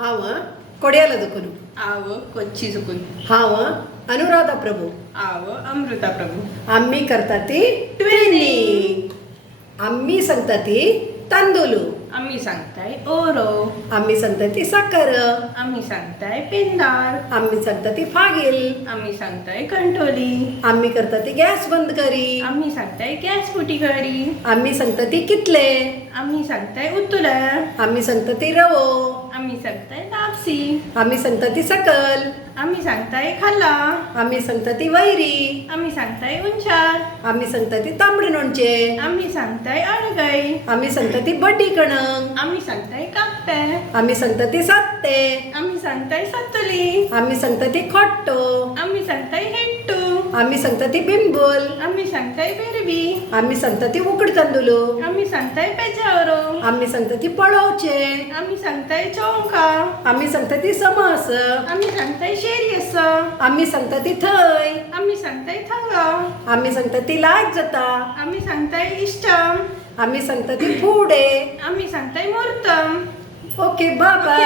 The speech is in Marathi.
हांव कोड्याला दुखून आव कोच्ची चुकून हांव अनुराधा प्रभू आव अमृता प्रभू आम्ही करता ती ट्विनिंग आम्ही सांगता ती तांदूळ आम्ही सांगताय ओरो आम्ही सांगता ती साखर आम्ही सांगताय पेंदार आम्ही सांगता ती फागील आम्ही सांगताय कंटोली आम्ही करता ती गॅस बंद करी आम्ही सांगताय गॅस फुटी करी आम्ही सांगता ती कितले आम्ही सांगताय उतुला आम्ही सांगता ती रवो आम्ही सांगताय लापसी आम्ही सांगता ती सकल आम्ही सांगताय खाला आम्ही सांगता ती वैरी आम्ही सांगताय उंचार आम्ही सांगता ती तांबडे लोणचे आम्ही सांगताय अडगई आम्ही सांगता ती बड्डी कणंग आम्ही सांगताय कापे आम्ही सांगता ती सात्ते आम्ही सांगताय सत्तुली आम्ही सांगता ती खोट्टो आम्ही सांगताय हेट्टू आम्ही सांगता ती बिंबुल आम्ही सांगताय बेरबी आम्ही सांगता ती उकड तांदूळ आम्ही सांगताय पेजावरो आम्ही सांगता ती पळवचे आम्ही सांगताय चौंका आम्ही सांगता ती समस आम्ही सांगताय शेरियस आम्ही सांगता ती थंय आम्ही सांगताय थंगा आम्ही सांगता ती लाज जाता आम्ही सांगताय इष्टम आम्ही सांगता ती फुडे आम्ही सांगताय मुहूर्तम ओके बाय